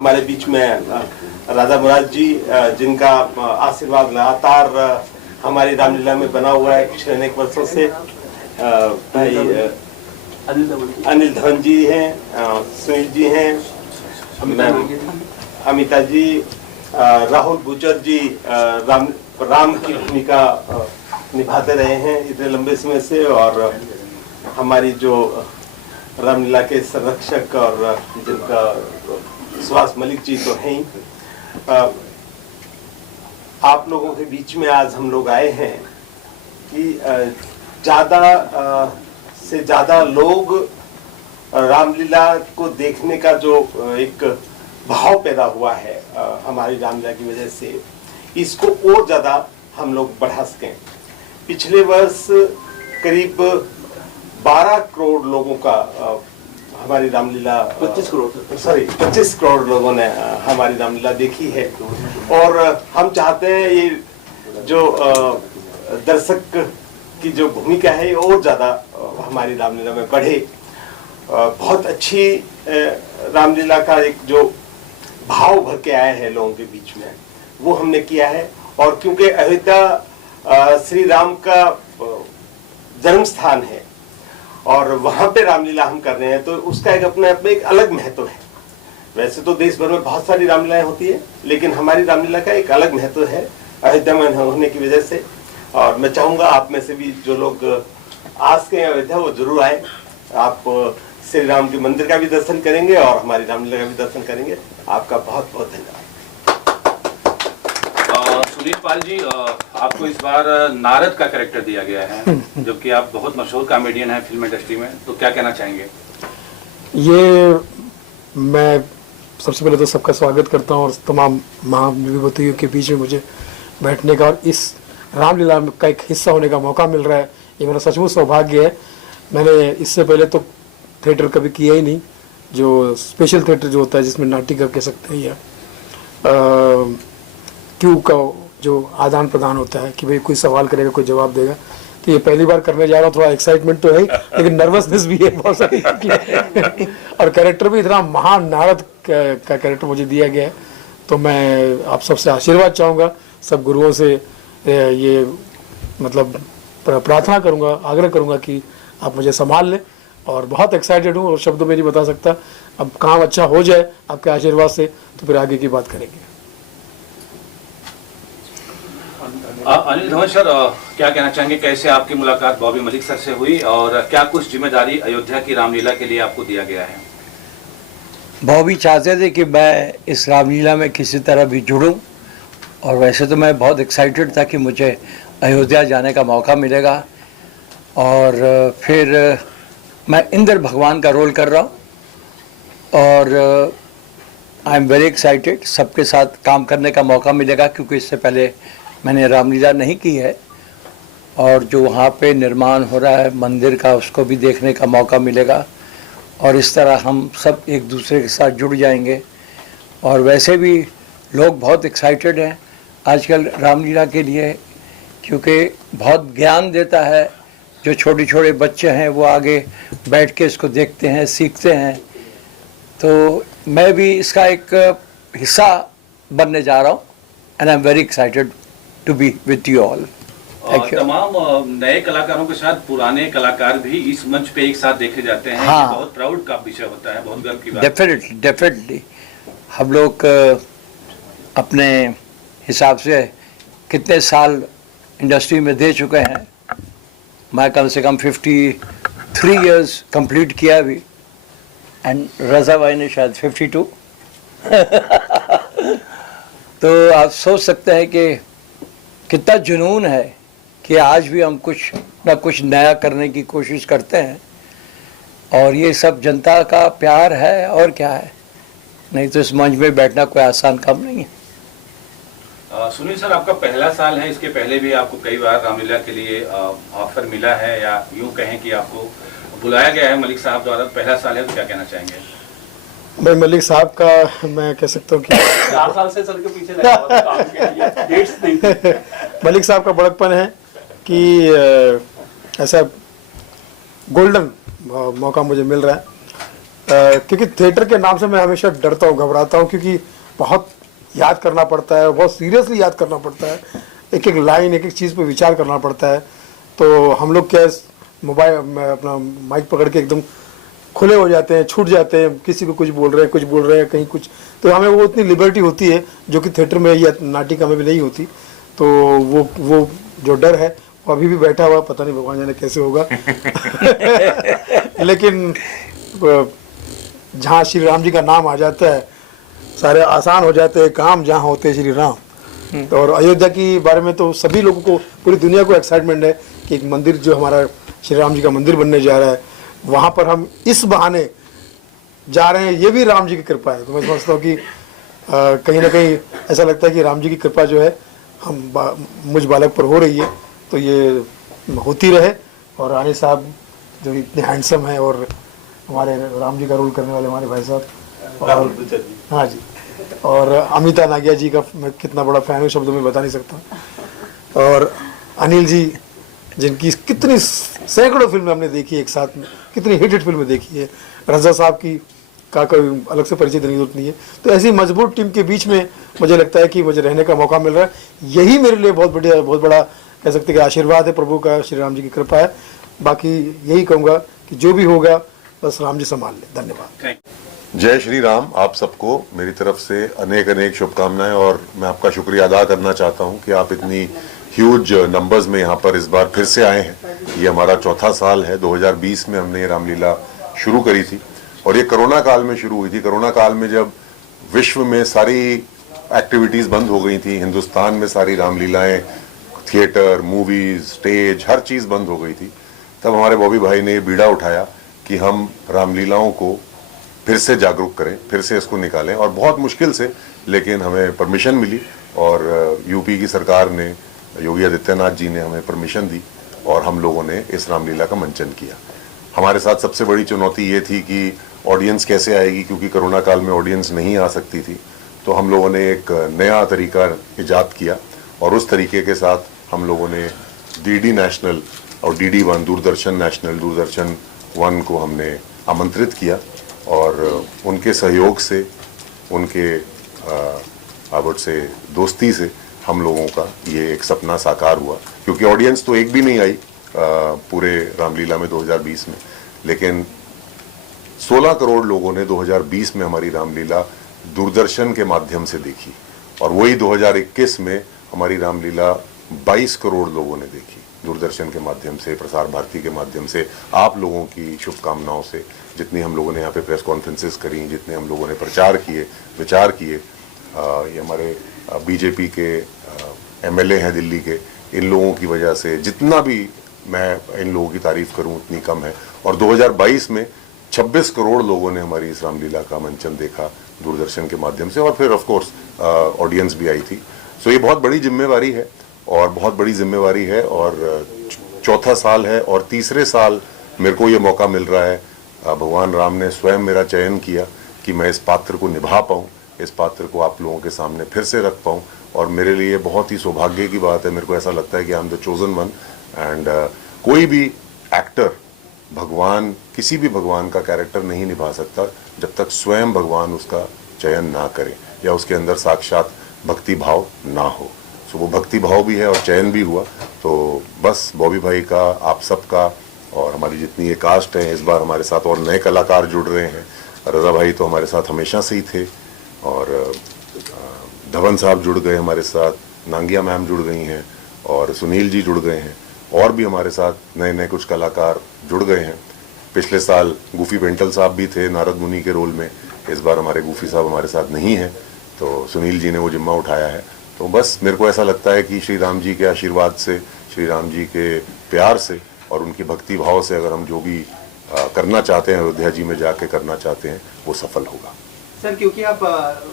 हमारे बीच में राधा मुराद जी, जिनका आशीर्वाद लगातार हमारी रामलीला में बना हुआ है पिछले अनेक वर्षों से। भाई अनिल धवन जी हैं, सुनील जी हैं, अमिता जी, राहुल गुजर जी राम की भूमिका निभाते रहे हैं इतने लंबे समय से, और हमारी जो रामलीला के संरक्षक और जिनका सुहास मलिक जी तो हैं ही। आप लोगों के बीच में आज हम लोग आए हैं कि ज़्यादा से ज़्यादा लोग रामलीला को देखने का जो एक भाव पैदा हुआ है हमारी रामलीला की वजह से, इसको और ज़्यादा हम लोग बढ़ा सकें। पिछले वर्ष करीब 12 करोड़ लोगों का हमारी रामलीला 25 करोड़ लोगों ने हमारी रामलीला देखी है, और हम चाहते हैं ये जो दर्शक की जो भूमिका है और ज़्यादा हमारी रामलीला में बढ़े। बहुत अच्छी रामलीला का एक जो भाव भर के आया है लोगों के बीच में, वो हमने किया है। और क्योंकि अयोध्या श्री राम का जन्म स्थान है और वहां पे रामलीला हम कर रहे हैं, तो उसका एक अपने आप में एक अलग महत्व है। वैसे तो देश भर में बहुत सारी रामलीलाएं होती है, लेकिन हमारी रामलीला का एक अलग महत्व है अयोध्या में होने की वजह से। और मैं चाहूंगा आप में से भी जो लोग आज के अयोध्या वो जरूर आए। आप श्री राम के मंदिर का भी दर्शन करेंगे और हमारी रामलीला का भी दर्शन करेंगे। आपका बहुत बहुत धन्यवाद। सुनील पाल जी, आपको इस बार नारद का कैरेक्टर दिया गया है, जो कि आप बहुत मशहूर कॉमेडियन हैं फिल्म इंडस्ट्री में, तो क्या कहना चाहेंगे? ये मैं सबसे पहले तो सबका स्वागत करता हूँ और तमाम महाविभूतियों के बीच में मुझे बैठने का और इस रामलीला का एक हिस्सा होने का मौका मिल रहा है, ये मेरा सचमुच सौभाग्य है। मैंने इससे पहले तो थिएटर कभी किया ही नहीं, जो स्पेशल थिएटर जो होता है जिसमें नाटिका कह सकते हैं, या क्यू का जो आदान प्रदान होता है कि भाई कोई सवाल करेगा कोई जवाब देगा, तो ये पहली बार करने जा रहा हूँ। थोड़ा एक्साइटमेंट तो है लेकिन नर्वसनेस भी है बहुत सारी और कैरेक्टर भी इतना महान नारद का कैरेक्टर मुझे दिया गया है, तो मैं आप सबसे आशीर्वाद चाहूँगा, सब गुरुओं से ये मतलब प्रार्थना करूँगा, आग्रह करूँगा कि आप मुझे संभाल लें। और बहुत एक्साइटेड हूँ और शब्दों में नहीं बता सकता। अब काम अच्छा हो जाए आपके आशीर्वाद से तो फिर आगे की बात करेंगे। अनिल धवन सर, क्या कहना चाहेंगे, कैसे आपकी मुलाकात बॉबी मलिक सर से हुई और क्या कुछ जिम्मेदारी अयोध्या की रामलीला के लिए आपको दिया गया है? बॉबी चाहते थे कि मैं इस रामलीला में किसी तरह भी जुड़ूं, और वैसे तो मैं बहुत एक्साइटेड था कि मुझे अयोध्या जाने का मौका मिलेगा। और फिर मैं इंद्र भगवान का रोल कर रहा हूँ और आई एम वेरी एक्साइटेड। सबके साथ काम करने का मौका मिलेगा क्योंकि इससे पहले मैंने रामलीला नहीं की है, और जो वहाँ पे निर्माण हो रहा है मंदिर का उसको भी देखने का मौका मिलेगा, और इस तरह हम सब एक दूसरे के साथ जुड़ जाएंगे। और वैसे भी लोग बहुत एक्साइटेड हैं आजकल रामलीला के लिए, क्योंकि बहुत ज्ञान देता है। जो छोटे छोटे बच्चे हैं वो आगे बैठ के इसको देखते हैं, सीखते हैं। तो मैं भी इसका एक हिस्सा बनने जा रहा हूँ and I am very excited to be with you all. Thank you. तमाम नए कलाकारों के साथ पुराने कलाकार भी इस मंच पे एक साथ देखे जाते हैं। हाँ, बहुत प्राउड का विषय होता है, बहुत गर्व की बात। डेफिनेटली हम लोग अपने हिसाब से कितने साल इंडस्ट्री में दे चुके हैं। मैं कम से कम 53 इयर्स कंप्लीट किया अभी, एंड रज़ा भाई ने शायद 52 तो आप सोच सकते हैं कि कितना जुनून है कि आज भी हम कुछ ना कुछ नया करने की कोशिश करते हैं, और ये सब जनता का प्यार है और क्या है। नहीं तो इस मंच में बैठना कोई आसान काम नहीं है। सुनील सर, आपका पहला साल है, इसके पहले भी आपको कई बार रामलीला के लिए ऑफर मिला है, या यूं कहें कि आपको बुलाया गया है मलिक साहब द्वारा। पहला साल है तो क्या कहना चाहेंगे? मैं मलिक साहब का मैं कह सकता हूँ कि 4 साल से सर के पीछे लगा हुआ था काम के लिए, डेट्स नहीं। मलिक साहब का बड़कपन है कि ऐसा गोल्डन मौका मुझे मिल रहा है। क्योंकि थिएटर के नाम से मैं हमेशा डरता हूँ, घबराता हूँ, क्योंकि बहुत याद करना पड़ता है, बहुत सीरियसली याद करना पड़ता है, एक एक लाइन, एक एक चीज़ पे विचार करना पड़ता है। तो हम लोग क्या मोबाइल अपना माइक पकड़ के एकदम खुले हो जाते हैं, छूट जाते हैं, किसी को कुछ बोल रहे हैं कहीं कुछ, तो हमें वो इतनी लिबर्टी होती है जो कि थिएटर में या नाटिका में भी नहीं होती। तो वो जो डर है वो अभी भी बैठा हुआ, पता नहीं भगवान जाने कैसे होगा। लेकिन जहाँ श्री राम जी का नाम आ जाता है, सारे आसान हो जाते हैं काम, जहाँ होते हैं श्री राम। तो और अयोध्या के बारे में तो सभी लोगों को, पूरी दुनिया को एक्साइटमेंट है कि एक मंदिर जो हमारा श्री राम जी का मंदिर बनने जा रहा है, वहाँ पर हम इस बहाने जा रहे हैं, ये भी राम जी की कृपा है। तो मैं समझता हूँ कि कहीं ना कहीं ऐसा लगता है कि राम जी की कृपा जो है मुझ बालक पर हो रही है, तो ये होती रहे। और रानी साहब जो इतने हैंडसम हैं, और हमारे राम जी का रोल करने वाले हमारे भाई साहब, और हाँ जी, और अमिता नागिया जी का मैं कितना बड़ा फैन हूँ, शब्दों में बता नहीं सकता। और अनिल जी, जिनकी कितनी सैकड़ों फिल्में हमने देखी है एक साथ में, कितनी हिट फिल्में देखी है। रजा साहब की का कोई अलग से परिचय देने की जरूरत नहीं है। तो ऐसी मजबूत टीम के बीच में मुझे लगता है कि मुझे रहने का मौका मिल रहा है, यही मेरे लिए बहुत बड़ा कह सकते हैं कि आशीर्वाद है, प्रभु का, श्री राम जी की कृपा है। बाकी यही कहूँगा कि जो भी होगा बस राम जी संभाल ले। धन्यवाद। जय श्री राम। आप सबको मेरी तरफ से अनेक अनेक शुभकामनाएं, और मैं आपका शुक्रिया अदा करना चाहता हूं कि आप इतनी ह्यूज नंबर्स में यहाँ पर इस बार फिर से आए हैं। ये हमारा चौथा साल है। 2020 में हमने ये रामलीला शुरू करी थी, और ये कोरोना काल में शुरू हुई थी। कोरोना काल में जब विश्व में सारी एक्टिविटीज़ बंद हो गई थी, हिंदुस्तान में सारी रामलीलाएँ, थिएटर, मूवीज़, स्टेज, हर चीज़ बंद हो गई थी, तब हमारे बॉबी भाई ने बीड़ा उठाया कि हम रामलीलाओं को फिर से जागरूक करें, फिर से इसको निकालें। और बहुत मुश्किल से, लेकिन हमें परमिशन मिली, और यूपी की सरकार ने, योगी आदित्यनाथ जी ने हमें परमिशन दी, और हम लोगों ने इस रामलीला का मंचन किया। हमारे साथ सबसे बड़ी चुनौती ये थी कि ऑडियंस कैसे आएगी, क्योंकि कोरोना काल में ऑडियंस नहीं आ सकती थी। तो हम लोगों ने एक नया तरीका ईजाद किया, और उस तरीके के साथ हम लोगों ने डीडी नेशनल और DD one, Doordarshan national, Doordarshan one को हमने आमंत्रित किया, और उनके सहयोग से, उनके आवट से दोस्ती से हम लोगों का ये एक सपना साकार हुआ। क्योंकि ऑडियंस तो एक भी नहीं आई पूरे रामलीला में 2020 में, लेकिन 16 करोड़ लोगों ने 2020 में हमारी रामलीला दूरदर्शन के माध्यम से देखी, और वही 2021 में हमारी रामलीला 22 करोड़ लोगों ने देखी दूरदर्शन के माध्यम से, प्रसार भारती के माध्यम से, आप लोगों की शुभकामनाओं से। जितनी हम लोगों ने यहाँ पे प्रेस कॉन्फ्रेंसेस करी, जितने हम लोगों ने प्रचार किए, विचार किए, ये हमारे बीजेपी के एमएलए हैं दिल्ली के, इन लोगों की वजह से जितना भी मैं इन लोगों की तारीफ करूं उतनी कम है। और 2022 में 26 करोड़ लोगों ने हमारी इस रामलीला का मंचन देखा दूरदर्शन के माध्यम से, और फिर ऑफ कोर्स ऑडियंस भी आई थी। सो ये बहुत बड़ी जिम्मेवारी है, और बहुत बड़ी जिम्मेवारी है, और चौथा साल है, और तीसरे साल मेरे को ये मौका मिल रहा है। भगवान राम ने स्वयं मेरा चयन किया कि मैं इस पात्र को निभा पाऊँ, इस पात्र को आप लोगों के सामने फिर से रख पाऊँ, और मेरे लिए बहुत ही सौभाग्य की बात है। मेरे को ऐसा लगता है कि I am the chosen one. And कोई भी एक्टर भगवान, किसी भी भगवान का कैरेक्टर नहीं निभा सकता जब तक स्वयं भगवान उसका चयन ना करे, या उसके अंदर साक्षात भक्ति भाव ना हो। सो वो भक्ति भाव भी है और चयन भी हुआ। तो बस बॉबी भाई का, आप सबका, और हमारी जितनी ये कास्ट है, इस बार हमारे साथ और नए कलाकार जुड़ रहे हैं। रजा भाई तो हमारे साथ हमेशा से ही थे, और धवन साहब जुड़ गए हमारे साथ, नांगिया मैम जुड़ गई हैं, और सुनील जी जुड़ गए हैं, और भी हमारे साथ नए नए कुछ कलाकार जुड़ गए हैं। पिछले साल गूफी पेंटल साहब भी थे नारद मुनि के रोल में, इस बार हमारे गूफी साहब हमारे साथ नहीं हैं, तो सुनील जी ने वो जिम्मा उठाया है। तो बस मेरे को ऐसा लगता है कि श्री राम जी के आशीर्वाद से, श्री राम जी के प्यार से, और उनकी भक्ति भाव से अगर हम जो भी करना चाहते हैं, अयोध्या जी में जाके करना चाहते हैं, वो सफल होगा। सर, क्योंकि आप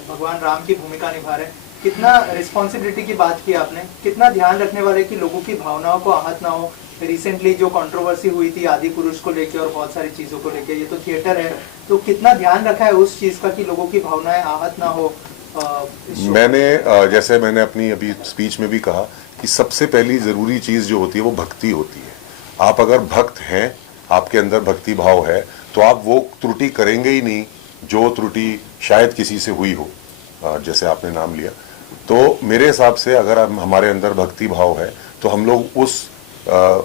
भगवान राम की भूमिका निभा रहे हैं, कितना रिस्पॉन्सिबिलिटी की बात की आपने, कितना ध्यान रखने वाले कि लोगों की भावनाओं को आहत ना हो। रिसेंटली जो कंट्रोवर्सी हुई थी आदि पुरुष को लेके और बहुत सारी चीजों को लेके, ये तो थिएटर है, तो कितना ध्यान रखा है उस चीज का कि लोगों की भावनाएं आहत ना हो। मैंने जैसे मैंने अपनी अभी स्पीच में भी कहा कि सबसे पहली जरूरी चीज जो होती है वो भक्ति होती है। आप अगर भक्त हैं, आपके अंदर भक्ति भाव है, तो आप वो त्रुटि करेंगे ही नहीं जो त्रुटि शायद किसी से हुई हो, जैसे आपने नाम लिया। तो मेरे हिसाब से अगर हमारे अंदर भक्ति भाव है तो हम लोग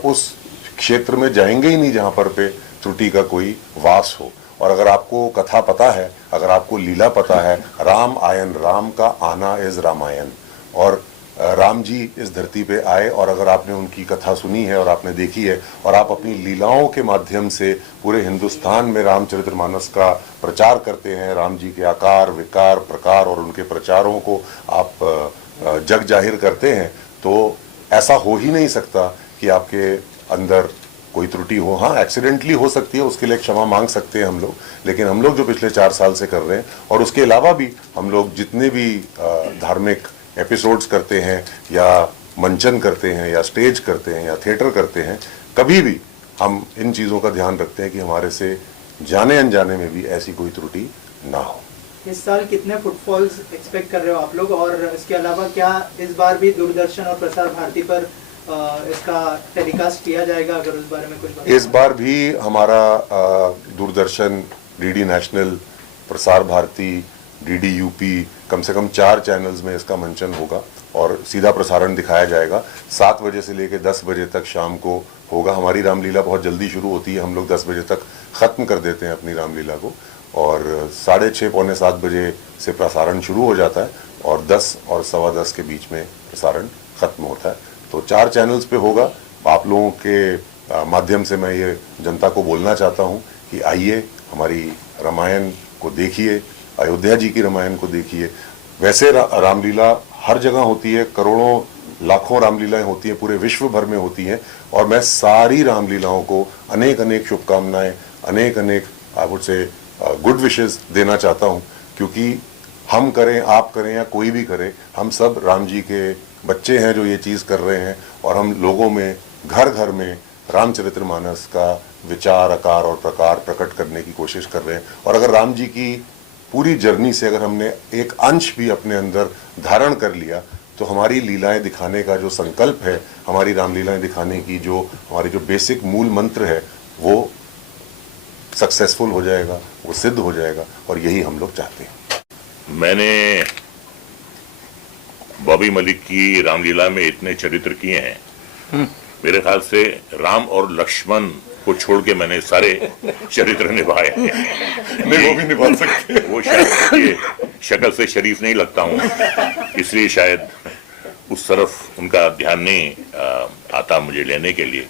उस क्षेत्र में जाएंगे ही नहीं जहां पर पे त्रुटि का कोई वास हो। और अगर आपको कथा पता है, अगर आपको लीला पता है, राम आयन, राम का आना इज रामायण, और राम जी इस धरती पे आए, और अगर आपने उनकी कथा सुनी है और आपने देखी है और आप अपनी लीलाओं के माध्यम से पूरे हिंदुस्तान में रामचरितमानस का प्रचार करते हैं, राम जी के आकार विकार प्रकार और उनके प्रचारों को आप जग जाहिर करते हैं, तो ऐसा हो ही नहीं सकता कि आपके अंदर कोई त्रुटि हो। हाँ, एक्सीडेंटली हो सकती है, उसके लिए क्षमा मांग सकते हैं हम लोग, लेकिन हम लोग जो पिछले 4 साल से कर रहे हैं और उसके अलावा भी हम लोग जितने भी धार्मिक एपिसोड्स करते हैं या मंचन करते हैं या स्टेज करते हैं या थिएटर करते हैं, कभी भी हम इन चीज़ों का ध्यान रखते हैं कि हमारे से जाने अनजाने में भी ऐसी कोई त्रुटि ना हो। इस साल कितने फुटफॉल्स एक्सपेक्ट कर रहे हो आप लोग, और इसके अलावा क्या इस बार भी दूरदर्शन और प्रसार भारती पर इसका टेलीकास्ट किया जाएगा, अगर उस बारे में कुछ बताएं? इस बार भी हमारा Doordarshan, DD national, Prasar Bharati, DD UP, कम से कम 4 चैनल्स में इसका मंचन होगा और सीधा प्रसारण दिखाया जाएगा। 7 बजे से लेकर 10 बजे तक शाम को होगा। हमारी रामलीला बहुत जल्दी शुरू होती है, हम लोग 10 बजे तक ख़त्म कर देते हैं अपनी रामलीला को, और 6:30 पौने 7 बजे से प्रसारण शुरू हो जाता है और 10 और 10:15 के बीच में प्रसारण ख़त्म होता है। तो 4 चैनल्स पे होगा। आप लोगों के माध्यम से मैं ये जनता को बोलना चाहता हूँ कि आइए, हमारी रामायण को देखिए, अयोध्या जी की रामायण को देखिए। वैसे रामलीला हर जगह होती है, करोड़ों लाखों रामलीलाएं होती हैं, पूरे विश्व भर में होती हैं, और मैं सारी रामलीलाओं को अनेक अनेक शुभकामनाएं, अनेक अनेक I would say good wishes देना चाहता हूं, क्योंकि हम करें, आप करें या कोई भी करे, हम सब राम जी के बच्चे हैं जो ये चीज़ कर रहे हैं, और हम लोगों में घर घर में रामचरितमानस का विचार, आकार और प्रकार प्रकट करने की कोशिश कर रहे हैं। और अगर राम जी की पूरी जर्नी से अगर हमने एक अंश भी अपने अंदर धारण कर लिया, तो हमारी लीलाएं दिखाने का जो संकल्प है, हमारी रामलीलाएं दिखाने की जो हमारी जो बेसिक मूल मंत्र है, वो सक्सेसफुल हो जाएगा, वो सिद्ध हो जाएगा, और यही हम लोग चाहते हैं। मैंने बॉबी मलिक की रामलीला में इतने चरित्र किए हैं, मेरे ख्याल से राम और लक्ष्मण को छोड़ के मैंने सारे चरित्र निभाए हैं। नहीं, वो भी निभा सकते। वो शायद शक्ल से शरीफ नहीं लगता हूँ, इसलिए शायद उस तरफ उनका ध्यान नहीं आता मुझे लेने के लिए।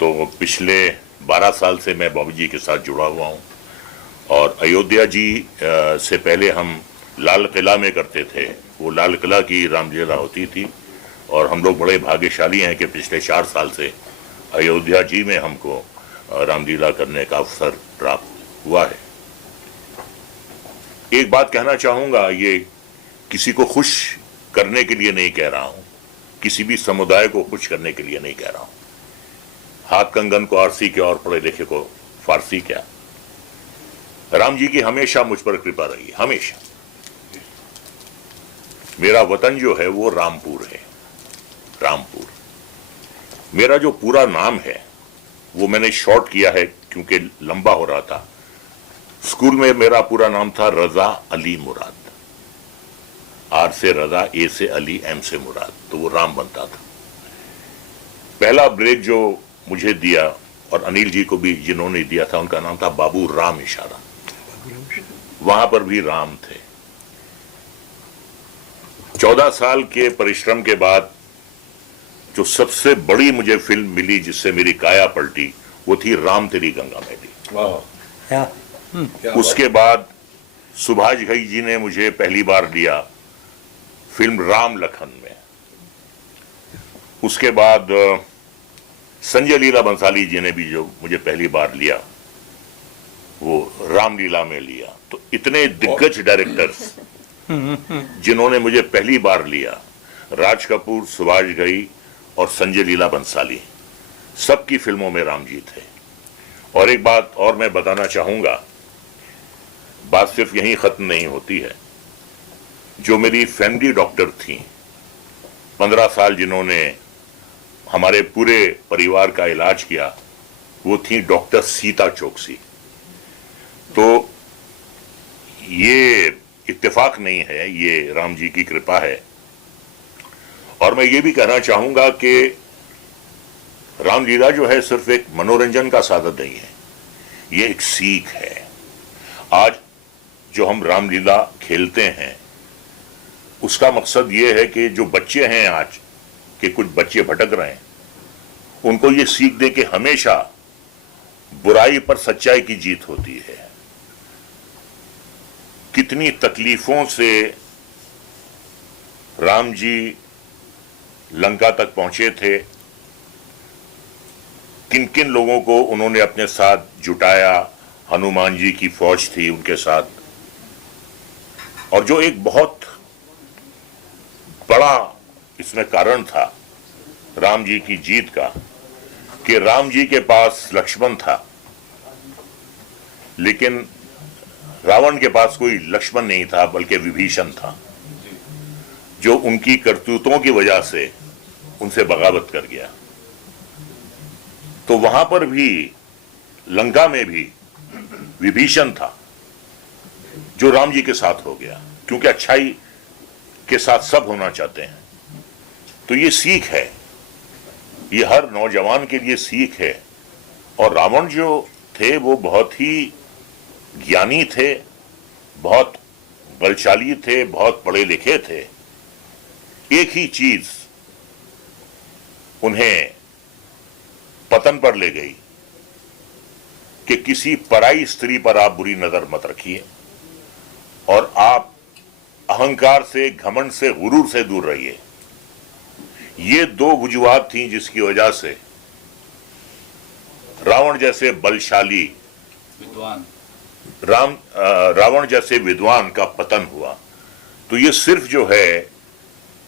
तो पिछले 12 साल से मैं बॉबी जी के साथ जुड़ा हुआ हूँ, और अयोध्या जी से पहले हम लाल किला में करते थे। वो लाल किला की रामलीला होती थी, और हम लोग बड़े भाग्यशाली हैं कि पिछले 4 साल से अयोध्या जी में हमको रामलीला करने का अवसर प्राप्त हुआ है। एक बात कहना चाहूँगा, ये किसी को खुश करने के लिए नहीं कह रहा हूँ, किसी भी समुदाय को खुश करने के लिए नहीं कह रहा हूँ। हाथ कंगन को आरसी क्या और पढ़े लिखे को फारसी क्या। राम जी की हमेशा मुझ पर कृपा रही, हमेशा। मेरा वतन जो है वो रामपुर है, रामपुर। मेरा जो पूरा नाम है वो मैंने शॉर्ट किया है क्योंकि लंबा हो रहा था। स्कूल में मेरा पूरा नाम था रजा अली मुराद। आर से रजा, ए से अली, एम से मुराद, तो वो राम बनता था। पहला ब्रेक जो मुझे दिया, और अनिल जी को भी जिन्होंने दिया था, उनका नाम था बाबू राम इशारा। वहां पर भी राम थे। 14 साल के परिश्रम के बाद जो सबसे बड़ी मुझे फिल्म मिली जिससे मेरी काया पलटी, वो थी राम तेरी गंगा मैली। उसके बाद सुभाष घई जी ने मुझे पहली बार लिया फिल्म राम लखन में। उसके बाद संजय लीला बंसाली जी ने भी जो मुझे पहली बार लिया वो रामलीला में लिया। तो इतने दिग्गज डायरेक्टर्स जिन्होंने मुझे पहली बार लिया, राज कपूर, सुभाष घई और संजय लीला बंसाली, सबकी फिल्मों में राम जी थे। और एक बात और मैं बताना चाहूंगा, बात सिर्फ यहीं खत्म नहीं होती है। जो मेरी फैमिली डॉक्टर थी, 15 साल जिन्होंने हमारे पूरे परिवार का इलाज किया, वो थी डॉक्टर सीता चौकसी। तो ये इत्तेफाक नहीं है, ये राम जी की कृपा है। और मैं ये भी कहना चाहूंगा कि रामलीला जो है सिर्फ एक मनोरंजन का साधन नहीं है, ये एक सीख है। आज जो हम रामलीला खेलते हैं उसका मकसद ये है कि जो बच्चे हैं, आज के कुछ बच्चे भटक रहे हैं, उनको ये सीख दे कि हमेशा बुराई पर सच्चाई की जीत होती है। कितनी तकलीफों से राम जी लंका तक पहुंचे थे, किन किन लोगों को उन्होंने अपने साथ जुटाया, हनुमान जी की फौज थी उनके साथ। और जो एक बहुत बड़ा इसमें कारण था राम जी की जीत का, कि राम जी के पास लक्ष्मण था, लेकिन रावण के पास कोई लक्ष्मण नहीं था, बल्कि विभीषण था, जो उनकी करतूतों की वजह से उनसे बगावत कर गया। तो वहां पर भी, लंका में भी विभीषण था जो राम जी के साथ हो गया, क्योंकि अच्छाई के साथ सब होना चाहते हैं। तो ये सीख है, ये हर नौजवान के लिए सीख है। और रावण जो थे वो बहुत ही ज्ञानी थे, बहुत बलशाली थे, बहुत पढ़े लिखे थे। एक ही चीज उन्हें पतन पर ले गई कि किसी पराई स्त्री पर आप बुरी नजर मत रखिए और आप अहंकार से, घमंड से, गुरूर से दूर रहिए। ये दो वजूहात थी जिसकी वजह से रावण जैसे बलशाली विद्वान रावण जैसे विद्वान का पतन हुआ। तो ये सिर्फ जो है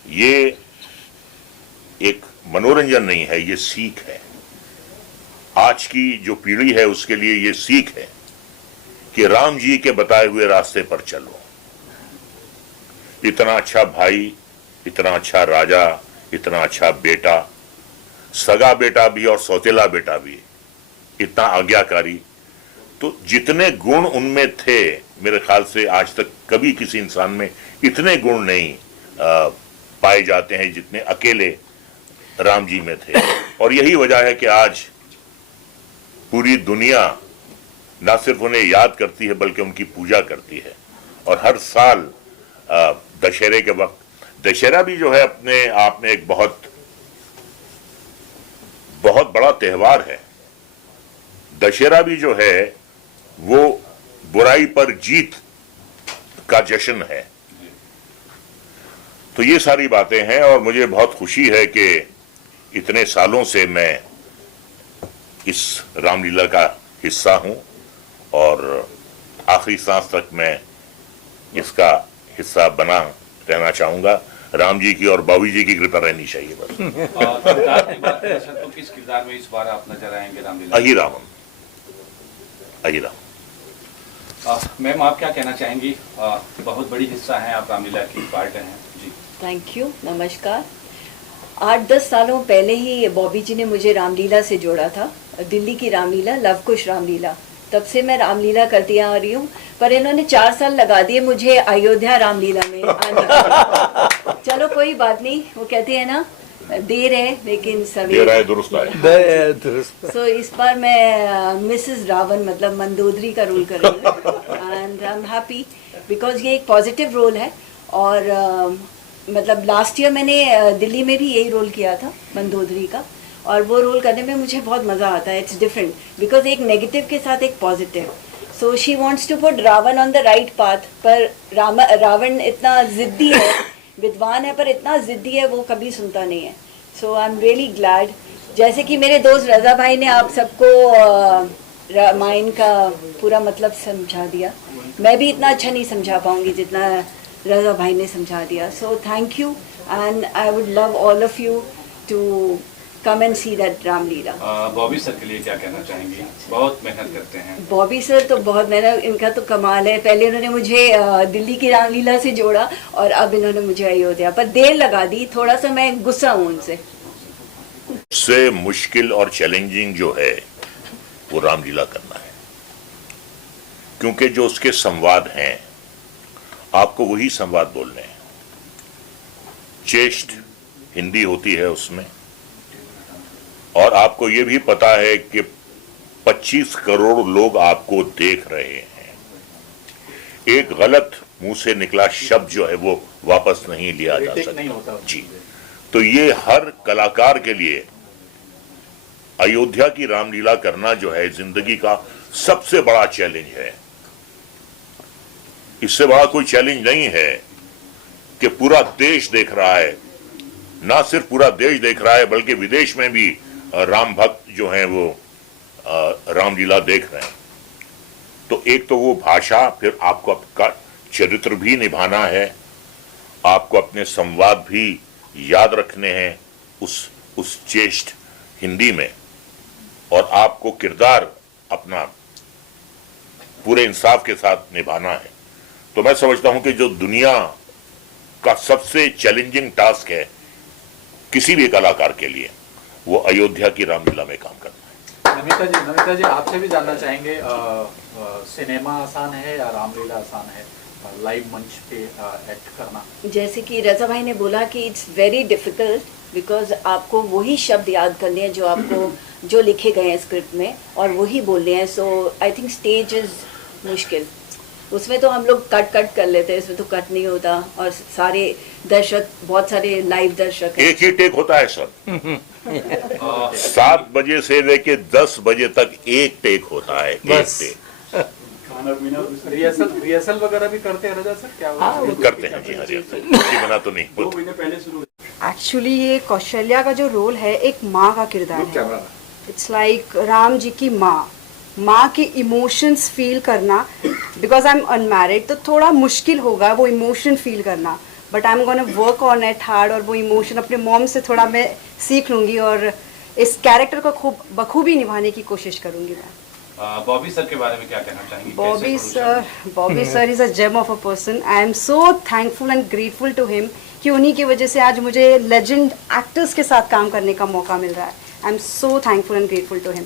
ये एक मनोरंजन नहीं है, ये सीख है। आज की जो पीढ़ी है उसके लिए ये सीख है कि राम जी के बताए हुए रास्ते पर चलो। इतना अच्छा भाई, इतना अच्छा राजा, इतना अच्छा बेटा, सगा बेटा भी और सौतेला बेटा भी, इतना आज्ञाकारी। तो जितने गुण उनमें थे, मेरे ख्याल से आज तक कभी किसी इंसान में इतने गुण नहीं पाए जाते हैं जितने अकेले राम जी में थे। और यही वजह है कि आज पूरी दुनिया न सिर्फ उन्हें याद करती है बल्कि उनकी पूजा करती है। और हर साल दशहरे के वक्त, दशहरा भी जो है अपने आप में एक बहुत बहुत बड़ा त्यौहार है। दशहरा भी जो है वो बुराई पर जीत का जश्न है। तो ये सारी बातें हैं और मुझे बहुत खुशी है कि इतने सालों से मैं इस रामलीला का हिस्सा हूं और आखिरी सांस तक मैं इसका हिस्सा बना रहना चाहूंगा। राम जी की और बाबू जी की कृपा रहनी चाहिए बस। किरदार की बात करें सर, तो किस किरदार में इस बार आप नजर आएंगे रामलीला? अहिरावण। मैम आप क्या कहना चाहेंगी? बहुत बड़ी हिस्सा है आप रामलीला की पार्ट हैं जी। थैंक यू, नमस्कार। 8-10 सालों पहले ही बॉबी जी ने मुझे रामलीला से जोड़ा था, दिल्ली की रामलीला, लव कुश रामलीला। तब से मैं रामलीला करती आ रही हूँ, पर इन्होंने 4 साल लगा दिए मुझे अयोध्या रामलीला में आने। चलो कोई बात नहीं, वो कहते हैं ना देर है लेकिन सवेर है, दुरुस्त है। सो इस बार मैं मिसेस रावण मतलब मंदोदरी का रोल कर रही हूँ and I am happy because ये एक पॉजिटिव रोल है। और मतलब लास्ट ईयर मैंने दिल्ली में भी यही रोल किया था मंदोदरी का, और वो रोल करने में मुझे बहुत मज़ा आता है। इट्स डिफरेंट बिकॉज एक नेगेटिव के साथ एक positive. So she wants to put Ravan on the right path, पर रावण इतना ज़िद्दी है, विद्वान है पर इतना ज़िद्दी है वो कभी सुनता नहीं है। सो आई एम रियली ग्लैड। जैसे कि मेरे दोस्त रज़ा भाई ने आप सबको रामायण का पूरा मतलब समझा दिया, मैं भी इतना अच्छा नहीं समझा पाऊँगी जितना रज़ा भाई ने समझा दिया। So thank you and I would love all of you to come and see that Ramlila. Bobby sir के लिए क्या कहना चाहेंगी? बहुत मेहनत करते हैं बॉबी सर, तो बहुत मेहनत, इनका तो कमाल है। पहले उन्होंने मुझे दिल्ली की रामलीला से जोड़ा और अब इन्होंने मुझे अयोध्या, पर देर लगा दी, थोड़ा सा मैं गुस्सा हूँ उनसे। सबसे मुश्किल और चैलेंजिंग जो है वो रामलीला करना है। क्योंकि जो उसके संवाद हैं आपको वही संवाद बोलने हैं। चेष्ट हिंदी होती है उसमें, और आपको ये भी पता है कि 25 करोड़ लोग आपको देख रहे हैं। एक गलत मुंह से निकला शब्द जो है वो वापस नहीं लिया जा सकता जी। तो ये हर कलाकार के लिए अयोध्या की रामलीला करना जो है जिंदगी का सबसे बड़ा चैलेंज है। इससे बड़ा कोई चैलेंज नहीं है कि पूरा देश देख रहा है, ना सिर्फ पूरा देश देख रहा है बल्कि विदेश में भी राम भक्त जो हैं वो रामलीला देख रहे हैं। तो एक तो वो भाषा, फिर आपको आपका चरित्र भी निभाना है, आपको अपने संवाद भी याद रखने हैं उस चेष्ट हिंदी में, और आपको किरदार अपना पूरे इंसाफ के साथ निभाना है। तो मैं समझता हूं कि जो दुनिया का सबसे चैलेंजिंग टास्क है किसी भी कलाकार के लिए, वो अयोध्या की रामलीला में काम करना है। नमिता जी आपसे भी जानना चाहेंगे, सिनेमा आसान है या रामलीला आसान है, लाइव मंच पे एक्ट करना? जैसे कि रजा भाई ने बोला कि इट्स वेरी डिफिकल्ट बिकॉज आपको वही शब्द याद करने हैं जो आपको जो लिखे गए हैं स्क्रिप्ट में, और वही बोलने हैं। सो आई थिंक स्टेज इज मुश्किल। उसमें तो हम लोग कट कर लेते हैं, इसमें तो कट नहीं होता, और सारे दर्शक, बहुत सारे लाइव दर्शक हैं। एक ही टेक होता है सर। 7 बजे से लेके 10 बजे तक एक टेक होता है, एक टेक। रिहर्सल वगैरह भी करते हैं रजा सर? क्या करते हैं जी, हाँ जी, बना तो नहीं। 2 महीने पहले शुरू। एक्चुअली ये कौशल्या का जो रोल है एक माँ का किरदार है। इट्स लाइक राम जी की माँ के इमोशंस फील करना। बिकॉज आई एम अनमैरिड तो थोड़ा मुश्किल होगा वो इमोशन फील करना, but I am gonna work on it hard, और वो इमोशन अपने मॉम से थोड़ा मैं सीख लूँगी और इस कैरेक्टर को खूब बखूबी निभाने की कोशिश करूँगी मैं। बॉबी सर के बारे में क्या कहना चाहेंगे? Bobby sir is a gem of a person. I am so thankful and grateful to him कि उन्हीं की वजह से आज मुझे लेजेंड एक्टर्स के साथ काम करने का मौका मिल रहा है। I am so thankful and grateful to him.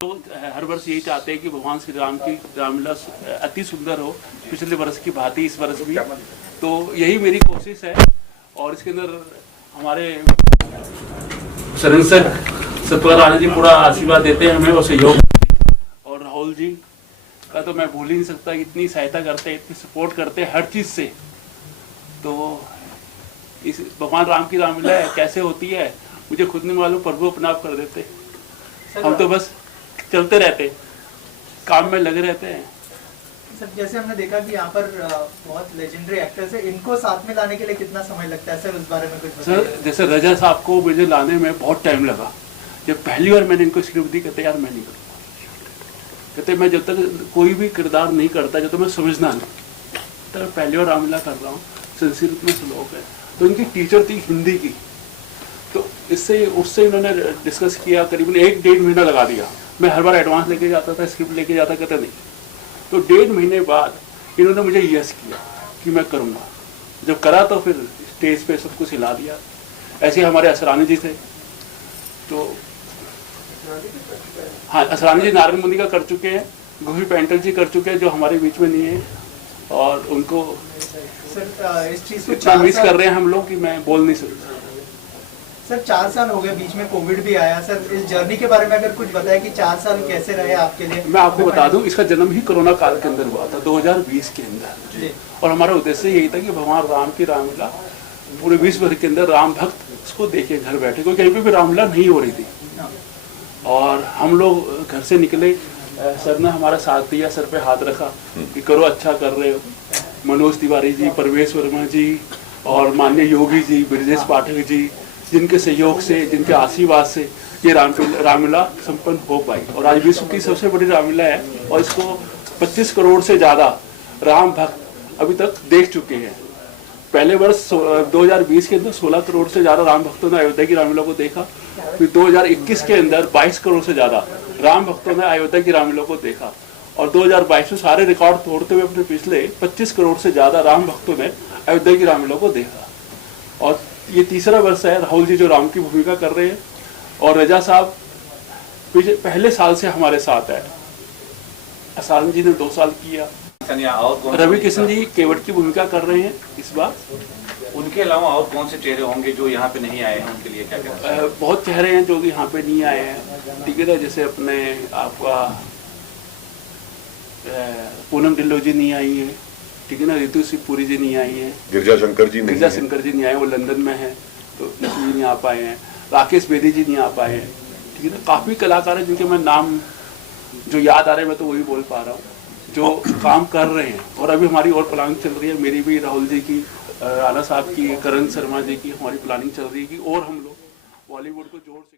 तो हर वर्ष यही चाहते हैं कि भगवान श्री राम की रामलीला अति सुंदर हो, पिछले वर्ष की भांति इस वर्ष भी। तो यही मेरी कोशिश है, और इसके अंदर हमारे सतपाल राणा जी पूरा आशीर्वाद देते हैं हमें और सहयोग, और राहुल जी का तो मैं भूल ही नहीं सकता, इतनी सहायता करते हैं, इतनी सपोर्ट करते हैं हर चीज़ से। तो इस भगवान राम की रामलीला कैसे होती है मुझे खुद नहीं मालूम, प्रभु अपने आप कर देते। हम तो बस चलते रहते, काम में लगे रहते हैं। सर जैसे हमने देखा कि यहाँ पर बहुत लेजेंडरी एक्टर्स हैं, इनको साथ में लाने के लिए कितना समय लगता है सर, उस बारे में कुछ बताइए। सर जैसे रजा साहब को मुझे लाने में बहुत टाइम लगा। जब पहली बार मैंने इनको स्क्रिप्ट दी, कहते यार मैं नहीं करूँगा, कहते मैं जब तक कोई भी किरदार नहीं करता जब तक मैं समझना नहीं, तो पहली बार रामलीला कर रहा हूँ, संस्कृत में श्लोक है। तो इनकी टीचर थी हिंदी की, तो उससे इन्होंने डिस्कस किया, करीबन 1-1.5 महीना लगा दिया। मैं हर बार एडवांस लेके जाता था, स्क्रिप्ट लेके जाता, कहते नहीं। तो 1.5 महीने बाद इन्होंने मुझे यस किया कि मैं करूँगा। जब करा तो फिर स्टेज पे सब कुछ हिला दिया। ऐसे हमारे असरानी जी थे, तो हाँ असरानी जी नारायण मुनि का कर चुके हैं, गोभी पेंटर जी कर चुके हैं जो हमारे बीच में नहीं है, और उनको सर इस चीज़ को इतना मिस कर रहे हैं हम लोग कि मैं बोल नहीं सकता। सर 4 साल हो गए, बीच में कोविड भी आया। सर इस जर्नी के बारे में अगर कुछ बताया कि 4 साल कैसे रहे आपके लिए? मैं आपको बता दूं, इसका जन्म ही कोरोना काल के अंदर हुआ था, 2020 के अंदर। और हमारा उद्देश्य यही था कि भगवान राम की रामलीला पूरे विश्व भर के अंदर राम भक्त उसको देखे घर बैठे, क्योंकि कहीं पे भी रामलीला नहीं हो रही थी। और हम लोग घर से निकले, सर ने हमारा साथ दिया, सर पे हाथ रखा कि करो, अच्छा कर रहे हो। मनोज तिवारी जी, परवेश वर्मा जी और माननीय योगी जी, ब्रजेश पाठक जी, जिनके सहयोग से, जिनके आशीर्वाद से ये रामलीला संपन्न हो पाई, और आज विश्व की सबसे बड़ी रामलीला है। और इसको 25 करोड़ से ज़्यादा राम भक्त अभी तक देख चुके हैं। पहले वर्ष 2020 के अंदर 16 करोड़ से ज़्यादा राम भक्तों ने अयोध्या की रामलीला को देखा। फिर 2021 के अंदर 22 करोड़ से ज़्यादा राम भक्तों ने अयोध्या की रामलीला को देखा। और 2022 में सारे रिकॉर्ड तोड़ते हुए अपने पिछले 25 करोड़ से ज़्यादा राम भक्तों ने अयोध्या की रामलीला को देखा। और ये तीसरा वर्ष है राहुल जी जो राम की भूमिका कर रहे हैं, और रजा साहब पहले साल से हमारे साथ है। हसन जी ने 2 साल किया, और कौन रवि किशन जी केवट की भूमिका कर रहे हैं इस बार। उनके अलावा और कौन से चेहरे होंगे जो यहाँ पे नहीं आए हैं, उनके लिए क्या कहना चाहिए? बहुत चेहरे हैं जो कि यहाँ पे नहीं आए हैं, ठीक है ना। जैसे अपने आपका पूनम ढिल्लो जी नहीं आई है, ठीक है ना। रितु सिंहपुरी जी नहीं आई है, गिरजा शंकर जी नहीं गिरजा है। शंकर जी नहीं आए, वो लंदन में है तो इसलिए नहीं आ पाए हैं। राकेश बेदी जी नहीं आ पाए हैं, ठीक है ना। काफ़ी कलाकार हैं जिनके मैं नाम जो याद आ रहे हैं, मैं तो वही बोल पा रहा हूँ जो काम कर रहे हैं। और अभी हमारी और प्लानिंग चल रही है, मेरी भी, राहुल जी की, राणा साहब की, करण शर्मा जी की, हमारी प्लानिंग चल रही है कि और हम लोग बॉलीवुड को जोर से